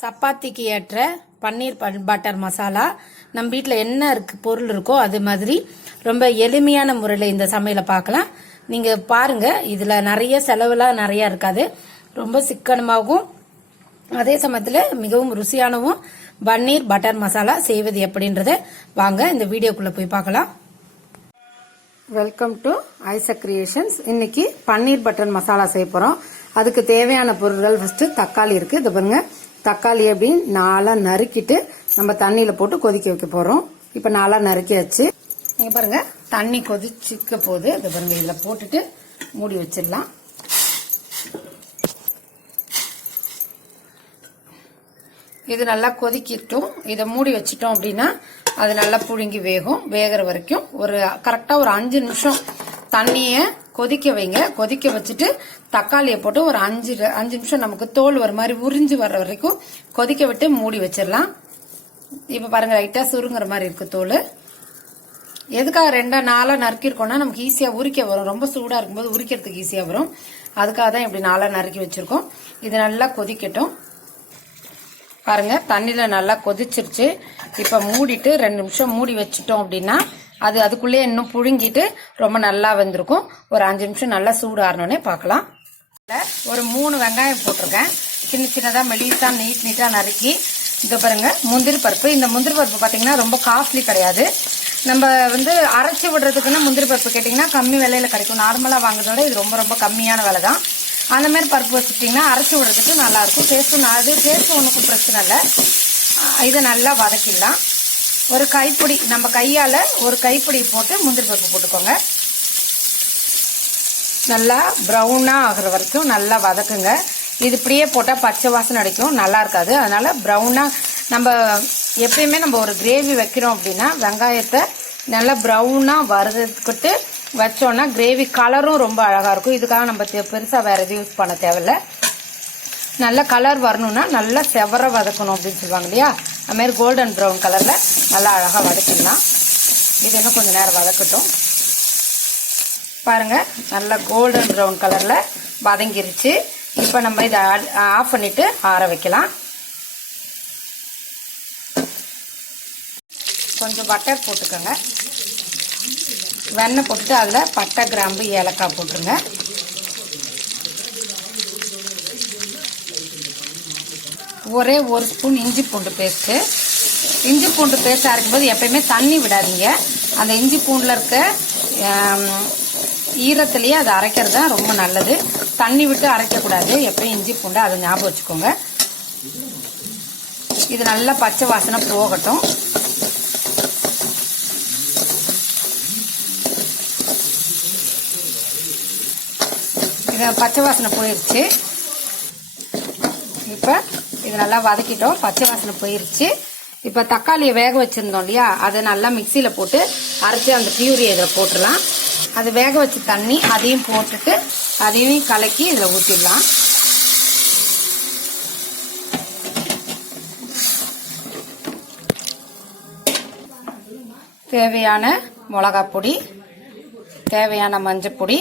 சப்பாத்திக்கு ஏற்ற பன்னீர் பட்டர் மசாலா நம்ம வீட்டில் என்ன பொருள் இருக்கோ அது மாதிரி ரொம்ப எளிமையான முறையில் இந்த சமையலை பார்க்கலாம். நீங்கள் பாருங்கள், இதில் நிறைய செலவுலாம் நிறையா இருக்காது. ரொம்ப சிக்கனமாகவும் அதே சமயத்தில் மிகவும் ருசியானவும் பன்னீர் பட்டர் மசாலா செய்வது எப்படின்றத வாங்க இந்த வீடியோக்குள்ளே போய் பார்க்கலாம். Welcome to Isaac creations. இன்னைக்கு பன்னீர் பட்டர் மசாலா செய்ய போகிறோம். அதுக்கு தேவையான பொருட்கள் ஃபர்ஸ்ட் தக்காளி இருக்குது. இது பாருங்க, தக்காளி அப்படின்னு நாலா நறுக்கிட்டு நம்ம தண்ணியில் போட்டு கொதிக்க வைக்க போகிறோம். இப்போ நாலா நறுக்கியாச்சு. நீங்கள் பாருங்க, தண்ணி கொதிச்சிக்க போகுது. இது பாருங்க, இதில் போட்டுட்டு மூடி வச்சிடலாம். இது நல்லா கொதிக்கிட்டும். இதை மூடி வச்சிட்டோம் அப்படின்னா அது நல்லா புழுங்கி வேகும். வேகிற வரைக்கும் ஒரு கரெக்டாக ஒரு 5 நிமிஷம் தண்ணியை கொதிக்க வைங்க. கொதிக்க வச்சுட்டு தக்காளியை போட்டு ஒரு 5 நிமிஷம் நமக்கு தோல் ஒரு மாதிரி உறிஞ்சு வர்ற வரைக்கும் கொதிக்க விட்டு மூடி வச்சிடலாம். இப்போ பாருங்க, லைட்டாக சுருங்குற மாதிரி இருக்கு தோல். எதுக்காக 2-4 நறுக்கிருக்கோம்னா நமக்கு ஈஸியாக உரிக்க வரும். ரொம்ப சூடாக இருக்கும்போது உரிக்கிறதுக்கு ஈஸியாக வரும். அதுக்காக தான் இப்படி 4 நறுக்கி வச்சிருக்கோம். இது நல்லா கொதிக்கட்டும். பாருங்க, தண்ணியில நல்லா கொதிச்சிருச்சு. இப்ப மூடிட்டு 2 நிமிஷம் மூடி வச்சுட்டோம் அப்படின்னா அது அதுக்குள்ளே இன்னும் புழுங்கிட்டு ரொம்ப நல்லா வந்திருக்கும். ஒரு 5 நிமிஷம் நல்லா சூடு ஆறணுன்னே பார்க்கலாம். ஒரு 3 வெங்காயம் போட்டிருக்கேன். சின்ன சின்னதா மெலிசா நீட்டா நறுக்கி. இந்த பாருங்க, முந்திரி பருப்பு. இந்த முந்திரி பருப்பு பாத்தீங்கன்னா ரொம்ப காஸ்ட்லி கிடையாது. நம்ம அரைச்சி விடுறதுக்குன்னு முந்திரி பருப்பு கேட்டீங்கன்னா கம்மி விலையில கிடைக்கும். நார்மலா வாங்குறதோட இது ரொம்ப ரொம்ப கம்மியான விலை தான். அந்த மாதிரி பருப்பு வச்சுட்டிங்கன்னா அரைச்சி விடுறதுக்கு நல்லா இருக்கும். டேஸ்ட்டும் ஒன்றுக்கும் பிரச்சனை இல்லை. இதை நல்லா வதக்கிடலாம். ஒரு கைப்பிடி, நம்ம கையால் ஒரு கைப்பிடி போட்டு முந்திரி பருப்பு போட்டுக்கோங்க. நல்லா ப்ரௌனாக ஆகிற வரைக்கும் நல்லா வதக்குங்க. இது இப்படியே போட்டால் பச்சை வாசனை அடிக்கும், நல்லா இருக்காது. அதனால ப்ரௌனாக நம்ம எப்பயுமே நம்ம ஒரு கிரேவி வைக்கிறோம் அப்படின்னா வெங்காயத்தை நல்லா ப்ரௌனாக வறுத்துக்கிட்டு வச்சோன்னா கிரேவி கலரும் ரொம்ப அழகாக இருக்கும். இதுக்காக நம்ம பெருசாக வேறு எதுவும் யூஸ் பண்ண தேவையில்லை. நல்ல கலர் வரணும்னா நல்லா செவர வதக்கணும் அப்படின்னு சொல்லுவாங்க இல்லையா, அது மாதிரி கோல்டன் ப்ரௌன் கலரில் நல்லா அழகாக வதக்கிடலாம். இது இன்னும் கொஞ்சம் நேரம் வதக்கட்டும். பாருங்கள், நல்லா கோல்டன் ப்ரௌன் கலரில் வதங்கிருச்சு. இப்போ நம்ம இதை ஆஃப் பண்ணிவிட்டு ஆற வைக்கலாம். கொஞ்சம் பட்டர் போட்டுக்கோங்க. வெண்ணெய் போட்டுட்டு அதில் பட்டை, கிராம்பு, ஏலக்காய் போட்டுருங்க. ஒரே 1 ஸ்பூன் இஞ்சி பூண்டு பேஸ்ட்டு. இஞ்சி பூண்டு பேஸ்ட் அரைக்கும்போது எப்பயுமே தண்ணி விடாதீங்க. அந்த இஞ்சி பூண்டில் இருக்க ஈரத்துலேயே அதை அரைக்கிறது தான் ரொம்ப நல்லது. தண்ணி விட்டு அரைக்கக்கூடாது எப்பயும் இஞ்சி பூண்டு, அதை ஞாபகம் வச்சுக்கோங்க. இது நல்லா பச்சை வாசனை போகட்டும். பச்சை வாசனை போயிருச்சு. இப்போ இது நல்லா வதக்கிட்டோம், பச்சை வாசனை போயிருச்சு. இப்போ தக்காளியை வேக வச்சிருந்தோம் இல்லையா, அதை நல்லா மிக்சியில் போட்டு அரைச்சி அந்த பியூரியை இதில் போட்டுடலாம். அது வேக வச்ச தண்ணி அதையும் போட்டுட்டு அதையும் கலக்கி இதில் ஊற்றிடலாம். தேவையான மிளகாய் பொடி, தேவையான மஞ்சள் பொடி,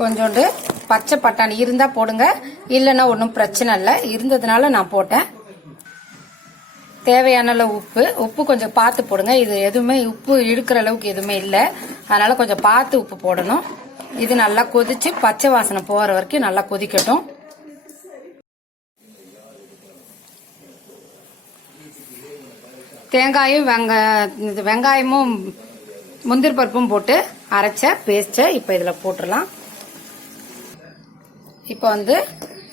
கொஞ்சோண்டு பச்சை பட்டாணி இருந்தால் போடுங்க, இல்லைன்னா ஒன்றும் பிரச்சனை இல்லை. இருந்ததுனால நான் போட்டேன். தேவையான அளவு உப்பு கொஞ்சம் பார்த்து போடுங்க. இது எதுவுமே உப்பு இழுக்கிற அளவுக்கு எதுவுமே இல்லை, அதனால கொஞ்சம் பார்த்து உப்பு போடணும். இது நல்லா கொதிச்சு பச்சை வாசனை போகிற வரைக்கும் நல்லா கொதிக்கட்டும். தேங்காயும் வெங்காயமும் முந்திரி பருப்பும் போட்டு அரைச்ச பேஸ்ட்டை இப்போ இதில் போட்டுடலாம். இப்போ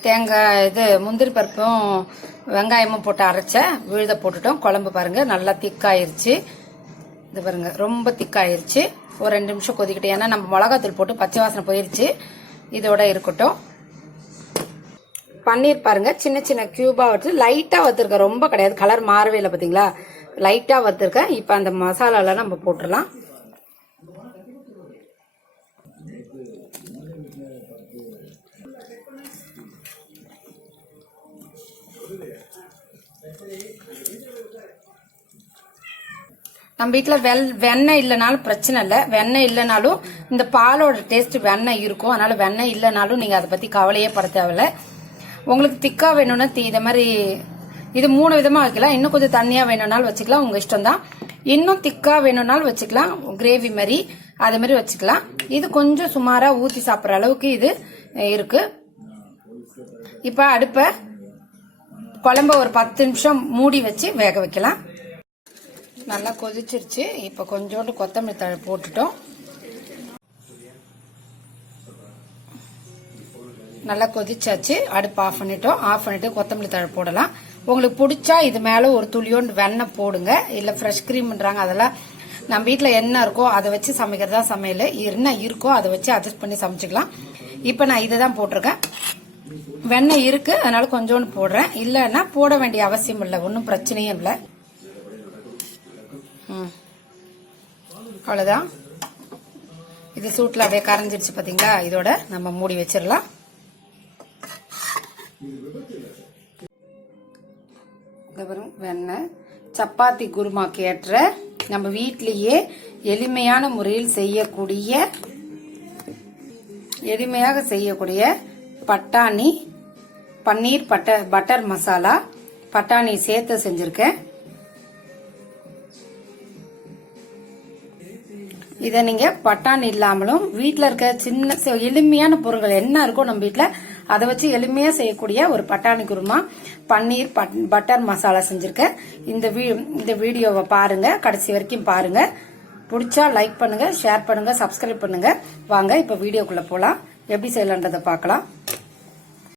தேங்காய் முந்திரி பருப்பும் வெங்காயமும் போட்டு அரைச்ச விழுத போட்டுட்டோம். குழம்பு பாருங்க நல்லா திக்காயிருச்சு. இது பாருங்க, ரொம்ப திக்காயிருச்சு. ஒரு 2 நிமிஷம் கொதிக்கிட்டோம். ஏன்னா நம்ம மிளகாத்தூள் போட்டு பச்சை வாசனை போயிருச்சு. இதோட இருக்கட்டும். பன்னீர் பாருங்க, சின்ன சின்ன கியூபா வச்சு லைட்டா வறுத்துருக்கேன், ரொம்ப கிடையாது. கலர் மாறவே இல்லை, பார்த்தீங்களா? லைட்டா வறுத்துருக்கேன். இப்போ அந்த மசாலால நம்ம போட்டுடலாம். நம்ம வீட்டில் வெண்ணெய் இல்லைனாலும் பிரச்சனை இல்லை. வெண்ணெய் இல்லைனாலும் இந்த பாலோட டேஸ்ட் வெண்ணெய் இருக்கும். அதனால வெண்ணெய் இல்லைனாலும் நீங்க அதை பத்தி கவலையே பட தேவையில்ல. உங்களுக்கு திக்கா வேணும்னா இத மாதிரி இது 3 விதமா வைக்கலாம். இன்னும் கொஞ்சம் தண்ணியா வேணும்னாலும் வச்சுக்கலாம், உங்க இஷ்டம் தான். இன்னும் திக்கா வேணும்னாலும் வச்சுக்கலாம், கிரேவி மாதிரி அதே மாதிரி வச்சுக்கலாம். இது கொஞ்சம் சுமாரா ஊத்தி சாப்பிட்ற அளவுக்கு இது இருக்கு. இப்ப அடுப்ப குழம்ப ஒரு 10 நிமிஷம் மூடி வச்சு வேக வைக்கலாம். நல்லா கொதிச்சிருச்சு. இப்ப கொஞ்சோண்டு கொத்தமல்லி தழை போட்டுட்டோம். நல்லா கொதிச்சாச்சு. அடுப்பு ஆஃப் பண்ணிட்டோம். ஆஃப் பண்ணிட்டு கொத்தமல்லி தழை போடலாம். உங்களுக்கு பிடிச்சா இது மேல ஒரு துளியோண்டு வெண்ணெய் போடுங்க, இல்ல ஃப்ரெஷ் கிரீம்ன்றாங்க. அதெல்லாம் நம்ம வீட்டுல என்ன இருக்கோ அதை வச்சு சமைக்கிறதா சமையல். என்ன இருக்கோ அதை வச்சு அட்ஜஸ்ட் பண்ணி சமைச்சுக்கலாம். இப்ப நான் இதுதான் போட்டிருக்கேன். வெண்ணெய் இருக்கு, அதனால கொஞ்சோண்டு போடுறேன். இல்லன்னா போட வேண்டிய அவசியம் இல்லை, ஒன்றும் பிரச்சனையும் இல்லை. அவ்வளவுதான். இது சூட்ல அப்படியே கரைஞ்சிருச்சு பாத்தீங்களா. இதோட நம்ம மூடி வச்சிடலாம். வெண்ணெய் சப்பாத்தி குருமாக்கு ஏற்ற நம்ம வீட்டிலேயே எளிமையான முறையில் எளிமையாக செய்யக்கூடிய பட்டாணி பன்னீர் பட்டர் மசாலா. பட்டாணி சேர்த்து செஞ்சிருக்கேன். இதை நீங்க பட்டாணி இல்லாமலும் வீட்டுல இருக்க சின்ன எளிமையான பொருட்கள் என்ன இருக்கோ நம்ம வீட்டுல அதை வச்சு எளிமையா செய்யக்கூடிய ஒரு பட்டாணி குருமா பன்னீர் பட்டர் மசாலா செஞ்சிருக்கேன். இந்த வீடியோவை பாருங்க, கடைசி வரைக்கும் பாருங்க. பிடிச்சா லைக் பண்ணுங்க, ஷேர் பண்ணுங்க, சப்ஸ்கிரைப் பண்ணுங்க. வாங்க இப்ப வீடியோக்குள்ள போலாம். எப்படி செய்யலான்றதை பார்க்கலாம்.